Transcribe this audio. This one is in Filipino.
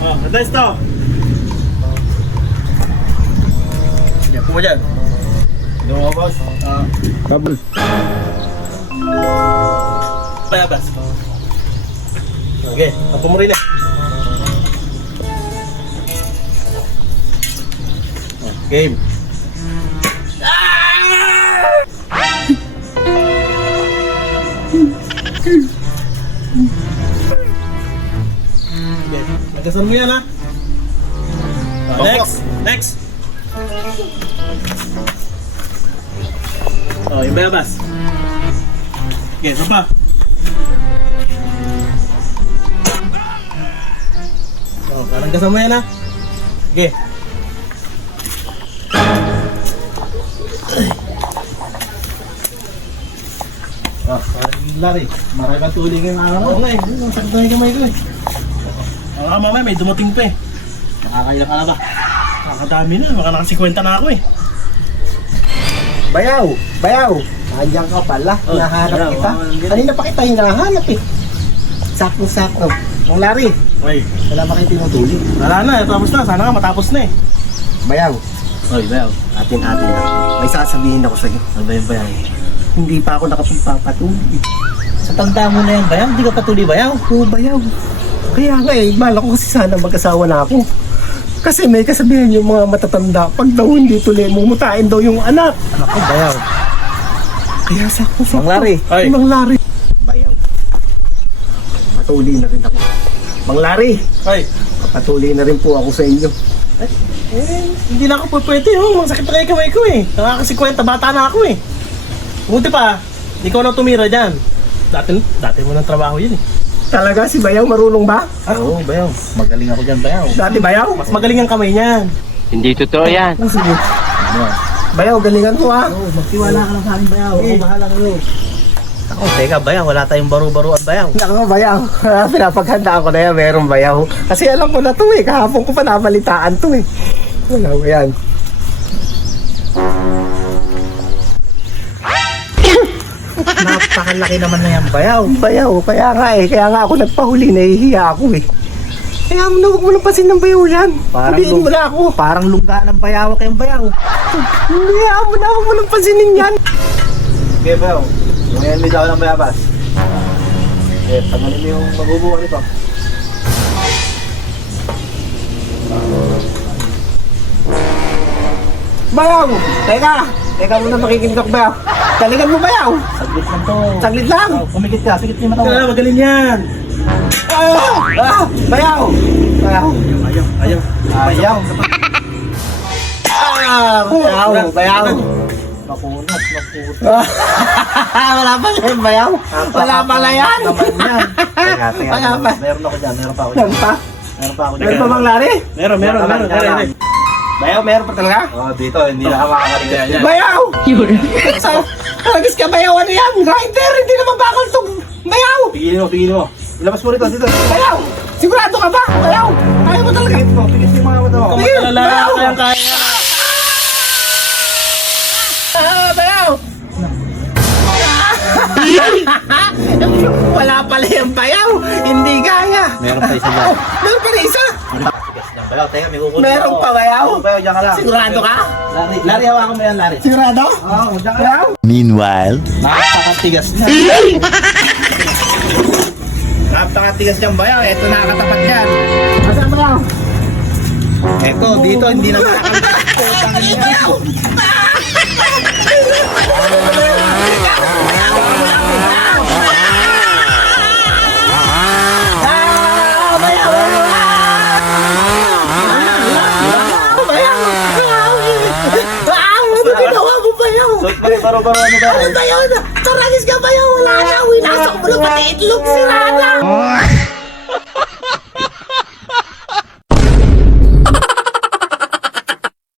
Oh, advice to. Yan po dyan. Doon mo, boss. Double. Bayabas. Okay, tapo mo rin eh. Game. Okay, nagasan mo yan ha. Next, next. Oh, yung bayabas. Okay, so pa. Oh, parang kasama yan ha. Okay. Oh, Larry, marami ba tuling yung araw mo? Oo nga eh, sakit na yung kamay ko eh. Mamaya may dumating pa eh. Nakakailang ka na ba? Nakakadami na, baka nakasikwenta na ako eh. Bayaw! Bayaw! Andiyan ka pala, Oh, hinahanap bayaw, kita. andyan. Kanina pa kita hinahanap eh. Sakto-sakto. Mang Larry, Oy, wala ba kayo tinutulog? wala na, tapos na, sana nga matapos na eh. Bayaw, Oy, bayaw. atin-atin na. May sasabihin ako sa'yo. Ano ba yung bayaw? Hindi pa ako nakapagpapatuloy. Sa tanda mo na yan, bayaw, hindi ka patuloy bayaw. Oo, bayaw. Kaya nga eh, bala ko kasi sana mag-asawa na ako. Kasi may kasabihan yung mga matatanda, pag daw hindi tuloy, mumutain daw yung anak. Ako, bayaw. Kaya sakto-sakto. Mang Larry, ay. Mang Larry. Bayaw. Patuloy na rin ako. Mang Larry, Ay, patuloy na rin po ako sa inyo. hindi na ako pwede oh, masakit na kayo kamay ko eh. Nakakasikwenta, bata na ako eh. Buti pa, di ko na tumira dyan. Dati mo ng trabaho yun eh. Talaga si Bayaw marunong ba? Oo, bayaw. Magaling ako dyan, bayaw. Dati Bayaw? Mas magaling ang kamay niyan. Hindi totoo yan. Oh, sige. Bayaw, galingan mo ha. Oo, magtiwala ka lang sa akin, bayaw. Eh. Ako, bahala kayo. Ako, teka, bayaw. Wala tayong baro-baroan, bayaw. Nako Bayaw, pinapaghandaan ko na yan, merong Bayaw. Kasi alam ko na to eh, kahapon ko pa nabalitaan to eh. Wala ko yan. Napakalaki naman na yan, bayaw. Bayaw, kaya nga ako nagpahuli, nahihiya ako eh. Kaya mo na, huwag mo nang pasin ng Bayaw yan. Sabihin mo na ako. Parang lungga ng bayaw kayong bayaw. Hindi, mo na, huwag mo nang pansinin yan. Okay, bayaw. Ngayon may daw ng bayabas. Okay, tanggalin mo yung mabubuo nito. Bayaw, teka muna makikinig ako Bayaw. Galingan mo Bayaw. Saglit lang to. Saglit lang. Kumikit ka, saglit yung mata mo. Magaling yan. Bayaw. Bayaw. Ayaw. Bayaw. Bayaw. Makunat. Wala pa yan, Bayaw. Wala pala yan. Naman yan. Wala pa. Meron ako dyan, meron pa ako dyan. Meron pa? Meron pa ako dyan. Meron pa Mang Larry? Meron. Bayaw, meron pa talaga? Oh, dito, hindi na ako makakalimutan yan. Bayaw! Talagis ka Bayaw, ano yan? Grinder, hindi naman bakal to. Bayaw! Pigilin mo. Ilabas mo rito, dito. Bayaw! Sigurado ka ba? Bayaw! Kaya mo talaga. Pigil yung mga mata mo. Sige, Bayaw! Kaya. Bayaw! Wala pala yung Bayaw. Hindi kaya. Meron pa isa dyan. Meron pa na isa. Bayaw, teka, may kukunin Meron ako. pa Bayaw? Oo, Bayaw, dyan ka lang. Sigurado ka? Larry, hawakan mo yan, Larry. Sigurado? Oo, dyan ka lang. Bayaw? Meanwhile, Napakatigas niya. Napakatigas niyang bayaw. Ito nakakatapat yan. Asa mo Bayaw? Ito, dito, hindi na makakalimutan. Bayaw! Baro-baro ano ba? Ano ba yun? Tarangis ka ba yun? Wala na. Winasok mo na pati itlog si Rana.